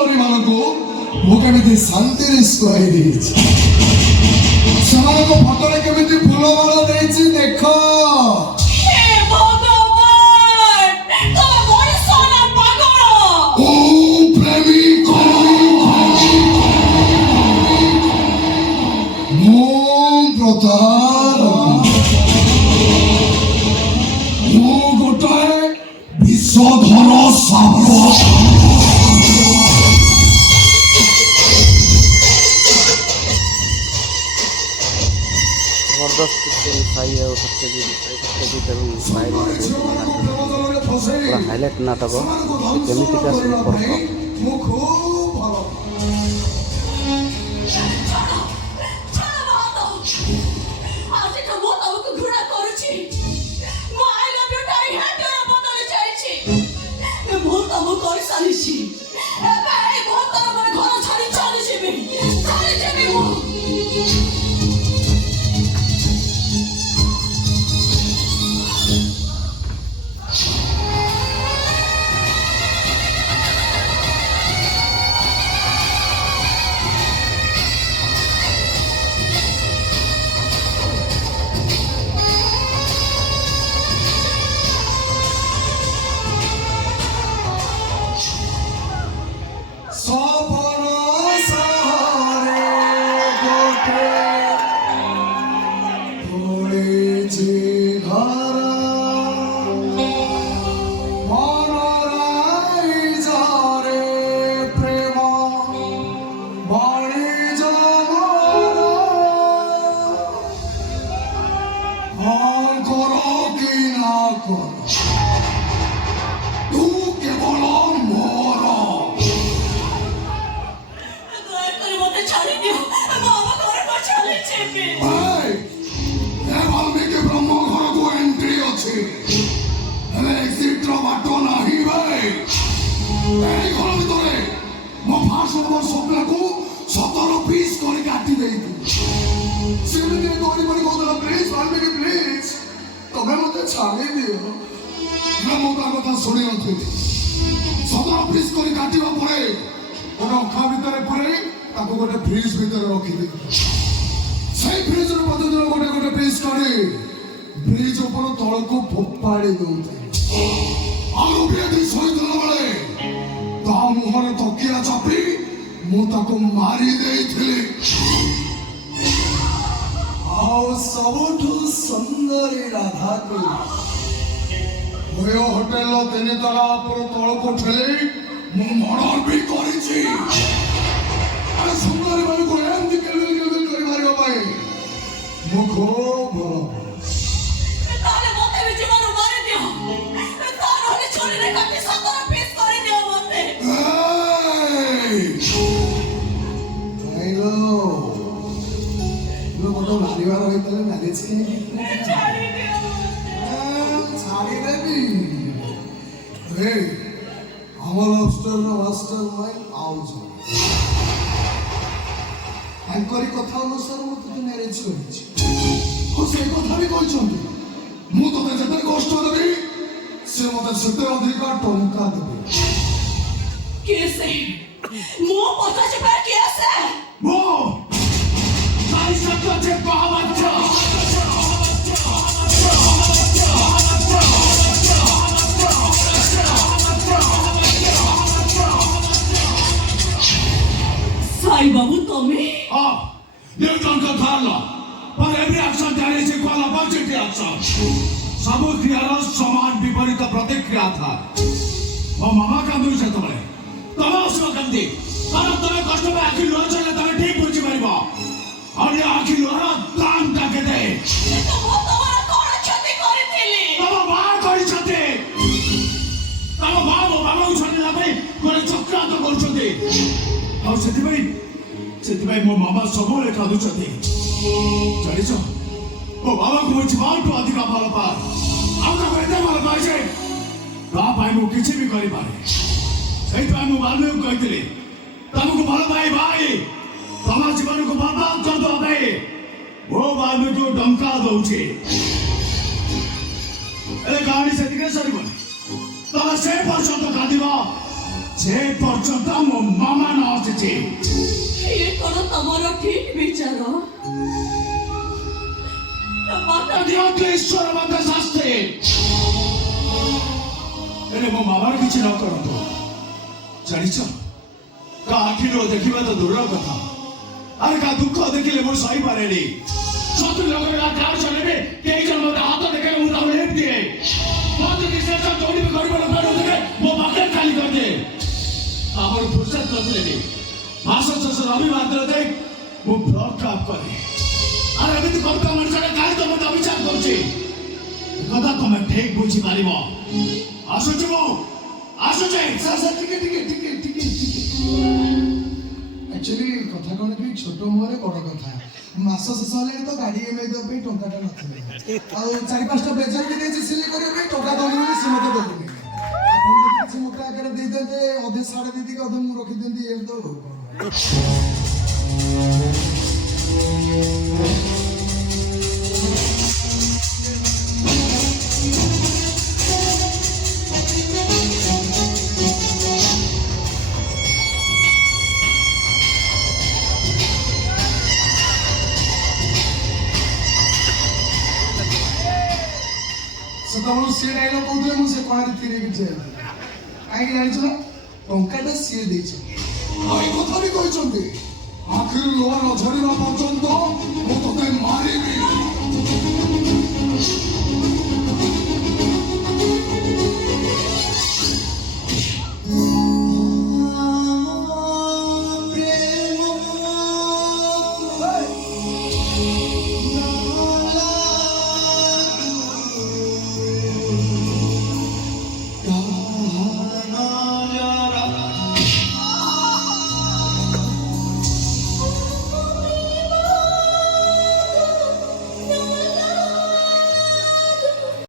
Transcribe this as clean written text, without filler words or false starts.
ସୁନ୍ଦରୀ ମାନଙ୍କୁ ମୁଁ କେମିତି ଶାନ୍ତିରେ ଶୁଆଇ ଦେଇଛି। ସେମାନଙ୍କ ଫଟୋରେ କେମିତି ଫୁଲମାଳ ଦେଇଛି ଦେଖ। ମୁଁ ଗୋଟାଏ ବିଷଧର ସାପ। जबरदस्त साई है सत्यजित एवं साई पूरा हाईलाइट नाटक केमितिका संपर्क ତମେ ମତେ ଛାଡ଼ି ଦିଅ। ମୁଁ ତା କଥା ଶୁଣି ନଥିଲି। 17 ପିସ୍ କରି କାଟିବା ପରେ ଗୋଟେ ଅଖା ଭିତରେ ପୁରେଇ ତାକୁ ଗୋଟେ ଫ୍ରିଜ ଭିତରେ ରଖିଦେଲି। ସେଇ ଫ୍ରିଜରୁ ପ୍ରତିଦିନ ଗୋଟେ ଗୋଟେ ପିସ୍ କରି ଫ୍ରିଜ ଉପରୁ ତଳକୁ ଫୋପାଡ଼ି ଦଉଥିଲି। ଆଉ ବିଏଠି ଶୋଇଥିଲା ବେଳେ ତା ମୁହଁରେ ତକିଆ ଚାପି ମୁଁ ତାକୁ ମାରି ଦେଇଥିଲି। ଆଉ ସବୁଠୁ ସୁନ୍ଦରୀ ରାଧାକୁ ହୋଟେଲର 3 ତଲା ଉପରୁ ତଳକୁ ଠେଲି ମୁଁ ମର୍ଡର ବି କରିଛି। ସୁନ୍ଦରୀ ମାନଙ୍କୁ ଏମିତି କେଲବିଲ କରି ମାରିବା ପାଇଁ ମୁଁ ଖୁବ୍ ଭଲ। ମାରିବାର ହୋଇଥିଲେ ମାରିଛି ଛାଡ଼ିଦେବି। ଆମର ମାଷ୍ଟର ମାଇଣ୍ଡ ଆଉଛନ୍ତି। ତାଙ୍କରି କଥା ଅନୁସାରେ ମୁଁ ତତେ ମ୍ୟାରେଜ କରିଛି। ଆଉ ସେଇ କଥା ବି କହିଛନ୍ତି ମୁଁ ତତେ ଯେତେ କଷ୍ଟ ଦେବି ସେ ମତେ ସେତେ ଅଧିକା ଟଙ୍କା ଦେବେ। साई बाबू तुम्हें ये टंका थाला पर एवरी एक्शन जाने से कोला पॉजिटिव एक्शन सब क्रियार समान विपरीत प्रतिक्रिया था। वो मामा का दुई से तबले तमाशा कंदी कारण तुम्हें कष्ट में आखिर लोहा चले तुम्हें ठीक बुझी परिबा और ये आखिर लोहा दान ताके दे तो वो तुम्हारा कौन क्षति करी थीली तब बाहर करी छते तब बाबू बाबू छते लागे कोने चक्रांत କରୁଛନ୍ତି। ଆଉ ସେଥିପାଇଁ ମୋ ମାମା ସବୁବେଳେ କାନ୍ଦୁଛନ୍ତି। ଜାଣିଛ ମୋ ବାବାଙ୍କୁ ମୁଁ ଜୀବନଠୁ ଅଧିକ ଭଲ ପାଏ। ଆଉ ତାକୁ ଏତେ ଭଲ ପାଏ ଯେ ତା ପାଇଁ ମୁଁ କିଛି ବି କରିପାରେ। ସେଇଥିପାଇଁ ମୁଁ ବାଲ୍ମୀକୁ କହିଥିଲି ତମକୁ ଭଲ ପାଇ ଭାଇ ତମ ଜୀବନକୁ ବର୍ବାଦ କରିଦେବା ପାଇଁ ମୋ ବାଲ୍ମୀକୁ ଟଙ୍କା ଦଉଛି। ଏ କାହାଣୀ ସେତିକି ସରିବନି। ତମେ ସେ ପର୍ଯ୍ୟନ୍ତ କାନ୍ଦିବ ଯେ ପର୍ଯ୍ୟନ୍ତ ମୋ ମାମା ମାଗିଲେ ଈଶ୍ୱର ମଧ୍ୟ ଶାସ୍ତି। ହେଲେ ମୋ ମାମାର କିଛି ନ କରନ୍ତୁ। ଜାଣିଛ, କା ଆଖିରୁ ଦେଖିବା ତ ଦୂରର କଥା, ଆରେ କା ଦୁଃଖ ଦେଖିଲେ ମୁଁ ସହିପାରେନି। ଶତ୍ରୁ ଲୋକରେ ଗାଁ ଚଲେଇବେ, କେହି ଜଣ ମୋତେ ହାତ ଦେଖାଇ ମୁଁ ତାକୁ ଲେଫ୍ଟ ଦିଏ। ମୋତେ ନିଶ୍ଚୟ ଦୌଡ଼ିବି ଗରିବ ଲୋକ ଦେଖେ ମୋ ପାଖରେ ଖାଲି କରିଦିଏ। ଆମର ଫୁର୍ସତ ନଥିଲେ ମାସ ଶେଷ ରବିବାର ଦିନ ଦେଇ ମୁଁ ବ୍ଲଡ୍ କ୍ୟାମ୍ପ କରେ। ଆରେ ଏମିତି କରୁଥିବା ମଣିଷଟା କାହିଁ ତ ମୋତେ ଅବିଚାର କରୁଛି? କଥା ତମେ ଠିକ୍ ବୁଝିପାରିବ। ଆସୁଛି ମୁଁ, ଆସୁଛି। ସାର୍ ଟିକେ ଆକ୍ଚୁଆଲି କଥା କଣ କି ଛୋଟ ମୁହଁରେ ବଡ କଥା। ମାସ ଶେଷ ହେଲାଣି ତ ଗାଡି EMI ଦେବା ପାଇଁ ଟଙ୍କାଟା ନଥିଲା, ଆଉ 4-5ଟା ବ୍ଲେଜର ବି ଦେଇଛି ସିଲେଇ କରିବା ପାଇଁ, ଟଙ୍କା ଦଉନି ସେ ମତେ ଦଉନି। ଆପଣ ଯଦି କିଛି ମତେ ଆଗରେ ଦେଇଦିଅନ୍ତେ, ଅଧେ ସାଢେ ଦେଇଦେଇକି ଅଧେ ମୁଁ ରଖିଦିଅନ୍ତି, ଏମିତି ତ ସେତେବେଳୁ ସିଏ ଡାଇଲଗ କହୁଥିଲେ, ମୁଁ ସେ କଣାରେ ଥିରେଇକି ଠିଆ ହେଇଥିଲି। କାହିଁକି ଜାଣିଛ ନା, ଟଙ୍କାଟା ସିଏ ଦେଇଛି। ଆଉ ଏ କଥା ବି କହିଛନ୍ତି, ଆଖିରୁ ଲୁହ ନ ଝରିବା ପର୍ଯ୍ୟନ୍ତ ମୁଁ ତୋତେ ମାରିବି।